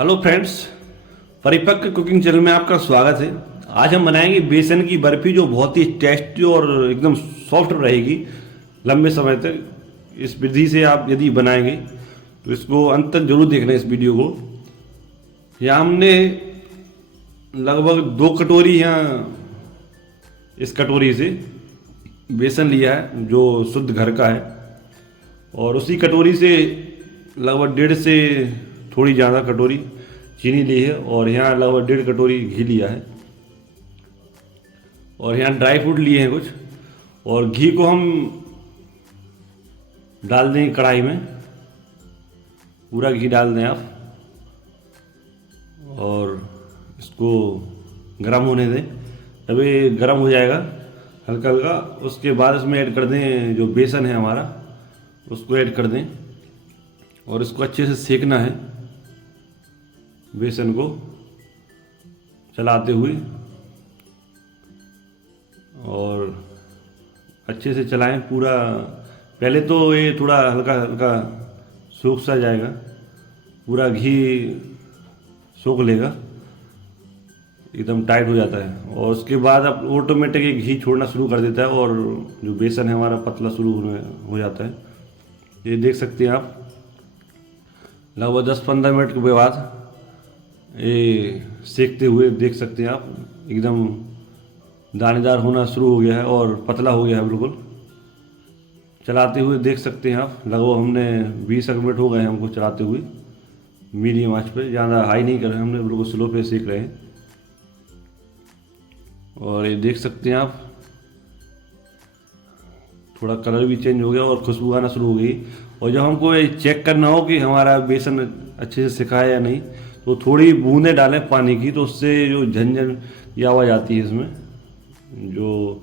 Hello friends, परिपक्व cooking channel में आपका स्वागत है। आज हम बनाएंगे बेसन की बर्फी जो बहुत ही टेस्टी और एकदम सॉफ्ट रहेगी लंबे समय तक। इस विधि से आप यदि बनाएंगे तो इसको अंत तक जरूर देखना इस वीडियो को। यहाँ हमने लगभग 2 कटोरी यहाँ इस कटोरी से बेसन लिया है जो शुद्ध घर का है, और उसी कटोरी से लगभग 1.5 से थोड़ी ज़्यादा कटोरी चीनी ली है, और यहाँ लगभग 1.5 कटोरी घी लिया है, और यहाँ ड्राई फ्रूट लिए हैं कुछ। और घी को हम डाल दें कढ़ाई में, पूरा घी डाल दें आप, और इसको गर्म होने दें। जब ये गर्म हो जाएगा हल्का हल्का, उसके बाद इसमें ऐड कर दें जो बेसन है हमारा, उसको ऐड कर दें, और इसको अच्छे से सेकना है बेसन को चलाते हुए, और अच्छे से चलाएं पूरा। पहले तो ये थोड़ा हल्का हल्का सूख सा जाएगा, पूरा घी सोख लेगा, एकदम टाइट हो जाता है, और उसके बाद अब ऑटोमेटिक ये घी छोड़ना शुरू कर देता है, और जो बेसन है हमारा पतला शुरू हो जाता है। ये देख सकते हैं आप, लगभग 10-15 मिनट के बाद ये सेकते हुए देख सकते हैं आप, एकदम दानेदार होना शुरू हो गया है और पतला हो गया है बिल्कुल। चलाते हुए देख सकते हैं आप, लगभग हमने 20 मिनट हो गए हमको चलाते हुए, मीडियम आंच पे, ज़्यादा हाई नहीं कर रहे हमने, बिल्कुल स्लो पे सेक रहे हैं। और ये देख सकते हैं आप, थोड़ा कलर भी चेंज हो गया और खुशबू आना शुरू हो गई। और जब हमको ये चेक करना हो कि हमारा बेसन अच्छे से सिका है या नहीं, तो थोड़ी बूंदें डालें पानी की, तो उससे जो झंझन की आवाज़ आती है इसमें, जो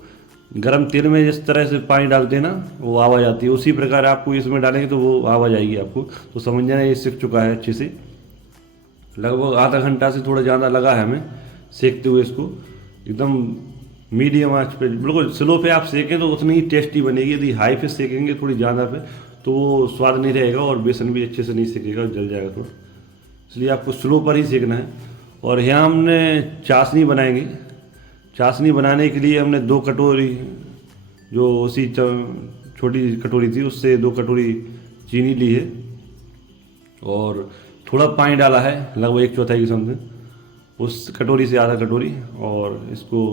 गरम तेल में जिस तरह से पानी डालते हैं ना वो आवाज़ आती है, उसी प्रकार आपको इसमें डालेंगे तो वो आवाज़ आएगी आपको। तो समझ जाना ये सीख चुका है अच्छे से। लगभग आधा घंटा से थोड़ा ज़्यादा लगा है हमें सेकते हुए इसको, एकदम मीडियम आंच पे, बिल्कुल स्लो पे आप सेकें तो उतनी ही टेस्टी बनेगी। यदि हाई पे सेकेंगे थोड़ी ज़्यादा पे तो वो स्वाद नहीं रहेगा, और बेसन भी अच्छे से नहीं सेकेगा, जल जाएगा थोड़ा, इसलिए आपको स्लो पर ही सेकना है। और यहाँ हमने चाशनी बनाएंगे। चाशनी बनाने के लिए हमने 2 कटोरी, जो उसी छोटी कटोरी थी उससे 2 कटोरी चीनी ली है, और थोड़ा पानी डाला है, लगभग 1/4 की समथिंग, उस कटोरी से आधा कटोरी। और इसको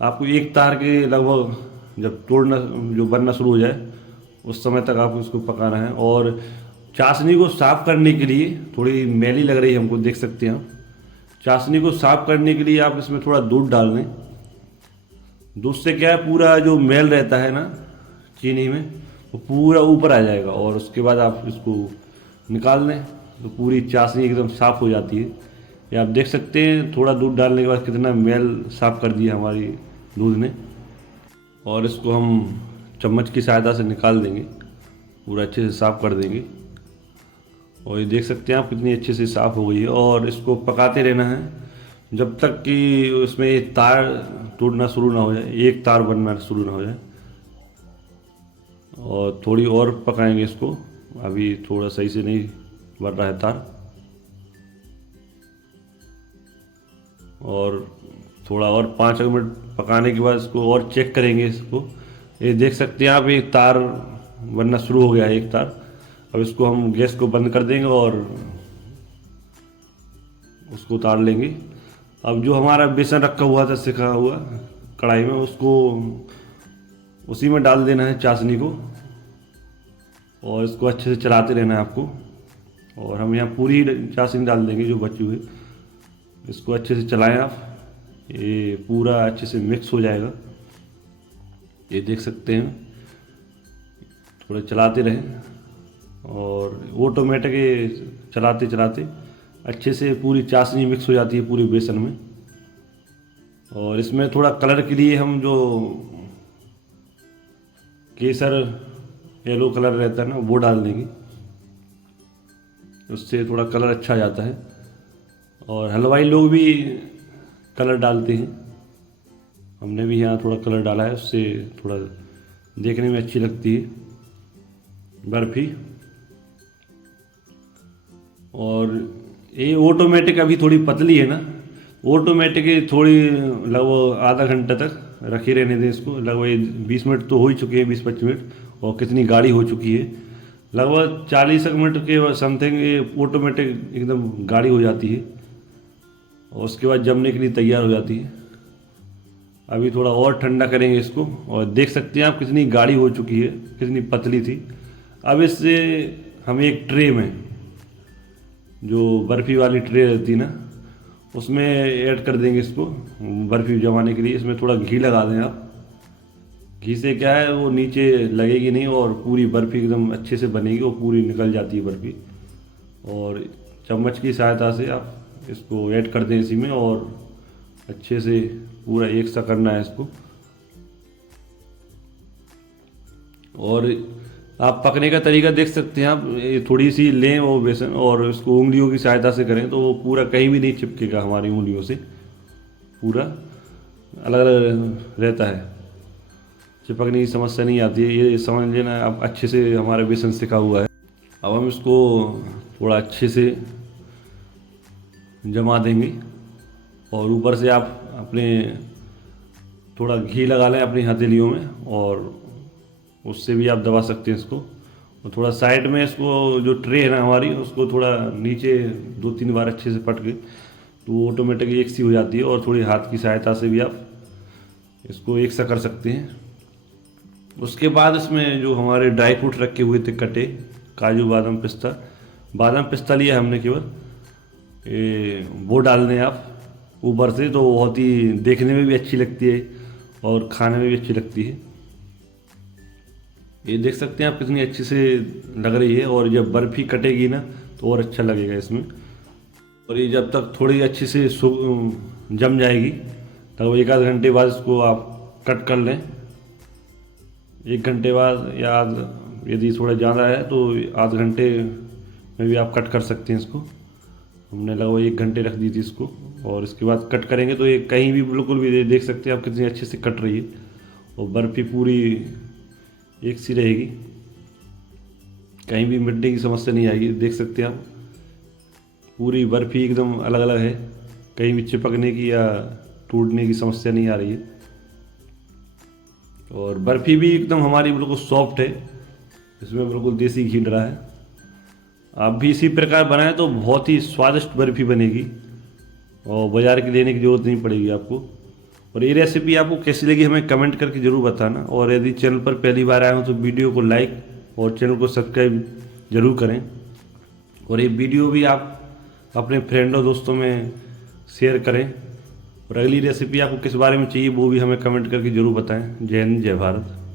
आपको एक तार के लगभग जब तोड़ना जो बनना शुरू हो जाए उस समय तक आपको इसको पकाना है। और चाशनी को साफ़ करने के लिए, थोड़ी मैली लग रही है हमको, देख सकते हैं आप, चाशनी को साफ़ करने के लिए आप इसमें थोड़ा दूध डाल दें। दूध से क्या है, पूरा जो मैल रहता है ना चीनी में वो पूरा ऊपर आ जाएगा, और उसके बाद आप इसको निकाल दें तो पूरी चाशनी एकदम साफ़ हो जाती है। ये आप देख सकते हैं, थोड़ा दूध डालने के बाद कितना मैल साफ़ कर दिया हमारी दूध ने। और इसको हम चम्मच की सहायता से निकाल देंगे, पूरा अच्छे से साफ़ कर देंगे। और ये देख सकते हैं आप कितनी अच्छे से साफ़ हो गई है। और इसको पकाते रहना है जब तक कि उसमें ये तार टूटना शुरू ना हो जाए, एक तार बनना शुरू ना हो जाए। और थोड़ी और पकाएंगे इसको, अभी थोड़ा सही से नहीं बन रहा है तार, और थोड़ा और 5 मिनट पकाने के बाद इसको और चेक करेंगे इसको। ये देख सकते हैं आप, एक तार बनना शुरू हो गया है, एक तार। अब इसको हम गैस को बंद कर देंगे और उसको उतार लेंगे। अब जो हमारा बेसन रखा हुआ था सिका हुआ कढ़ाई में, उसको उसी में डाल देना है चाशनी को, और इसको अच्छे से चलाते रहना है आपको। और हम यहाँ पूरी चाशनी डाल देंगे जो बची हुई, इसको अच्छे से चलाएं आप, ये पूरा अच्छे से मिक्स हो जाएगा। ये देख सकते हैं, थोड़ा चलाते रहें, और ऑटोमेटिक ये चलाते चलाते अच्छे से पूरी चाशनी मिक्स हो जाती है पूरी बेसन में। और इसमें थोड़ा कलर के लिए हम जो केसर येलो कलर रहता है ना वो डाल देंगे, उससे थोड़ा कलर अच्छा आ जाता है। और हलवाई लोग भी कलर डालते हैं, हमने भी यहाँ थोड़ा कलर डाला है, उससे थोड़ा देखने में अच्छी लगती है बर्फ़ी। और ये ऑटोमेटिक अभी थोड़ी पतली है ना, ऑटोमेटिक थोड़ी लगभग आधा घंटा तक रखे रहने दें इसको। लगभग 20 मिनट तो हो ही चुके हैं, 20-25 मिनट, और कितनी गाढ़ी हो चुकी है। लगभग 40 मिनट के समथिंग ये ऑटोमेटिक एकदम गाढ़ी हो जाती है और उसके बाद जमने के लिए तैयार हो जाती है। अभी थोड़ा और ठंडा करेंगे इसको और देख सकते हैं आप कितनी गाढ़ी हो चुकी है, कितनी पतली थी। अब इससे हम एक ट्रे में, जो बर्फ़ी वाली ट्रे रहती है ना, उसमें ऐड कर देंगे इसको बर्फ़ी जमाने के लिए। इसमें थोड़ा घी लगा दें आप। घी से क्या है, वो नीचे लगेगी नहीं और पूरी बर्फ़ी एकदम अच्छे से बनेगी और पूरी निकल जाती है बर्फ़ी। और चम्मच की सहायता से आप इसको ऐड कर दें इसी में और अच्छे से पूरा एक सा करना है इसको। और आप पकने का तरीका देख सकते हैं आप, ये थोड़ी सी लें वो बेसन और इसको उंगलियों की सहायता से करें तो वो पूरा कहीं भी नहीं चिपकेगा हमारी उंगलियों से, पूरा अलग अलग रहता है, चिपकने की समस्या नहीं आती है। ये समझ लेना आप, अच्छे से हमारा बेसन सिका हुआ है। अब हम इसको थोड़ा अच्छे से जमा देंगे और ऊपर से आप अपने थोड़ा घी लगा लें अपनी हथेलियों में और उससे भी आप दबा सकते हैं इसको। और थोड़ा साइड में इसको, जो ट्रे है ना हमारी, उसको थोड़ा नीचे 2-3 बार अच्छे से पटके तो वो ऑटोमेटिक एक सी हो जाती है। और थोड़ी हाथ की सहायता से भी आप इसको एक सा कर सकते हैं। उसके बाद इसमें जो हमारे ड्राई फ्रूट रखे हुए थे कटे, काजू बादाम पिस्ता लिया हमने केवल, वो डाल दें आप ऊपर से, तो बहुत ही देखने में भी अच्छी लगती है और खाने में भी अच्छी लगती है। ये देख सकते हैं आप कितनी अच्छी से लग रही है और जब बर्फ़ी कटेगी ना तो और अच्छा लगेगा इसमें। और ये जब तक थोड़ी अच्छी से जम जाएगी तब 1-आध घंटे बाद इसको आप कट कर लें। 1 घंटे बाद या यदि थोड़ा ज़्यादा है तो आध घंटे में भी आप कट कर सकते हैं इसको। हमने लगभग 1 घंटे रख दी थी इसको और इसके बाद कट करेंगे तो ये कहीं भी बिल्कुल भी देख सकते हैं आप कितनी अच्छे से कट रही है और बर्फ़ी पूरी एक सी रहेगी, कहीं भी मिटने की समस्या नहीं आएगी। देख सकते हैं आप पूरी बर्फ़ी एकदम अलग अलग है, कहीं भी चिपकने की या टूटने की समस्या नहीं आ रही है। और बर्फ़ी भी एकदम हमारी बिल्कुल सॉफ्ट है, इसमें बिल्कुल देसी घी डला है। आप भी इसी प्रकार बनाएं तो बहुत ही स्वादिष्ट बर्फ़ी बनेगी और बाज़ार की लेने की ज़रूरत नहीं पड़ेगी आपको। और ये रेसिपी आपको कैसी लगी हमें कमेंट करके ज़रूर बताना। और यदि चैनल पर पहली बार आए हो तो वीडियो को लाइक और चैनल को सब्सक्राइब ज़रूर करें। और ये वीडियो भी आप अपने फ्रेंडों दोस्तों में शेयर करें। और अगली रेसिपी आपको किस बारे में चाहिए वो भी हमें कमेंट करके ज़रूर बताएं। जय हिंद, जय भारत।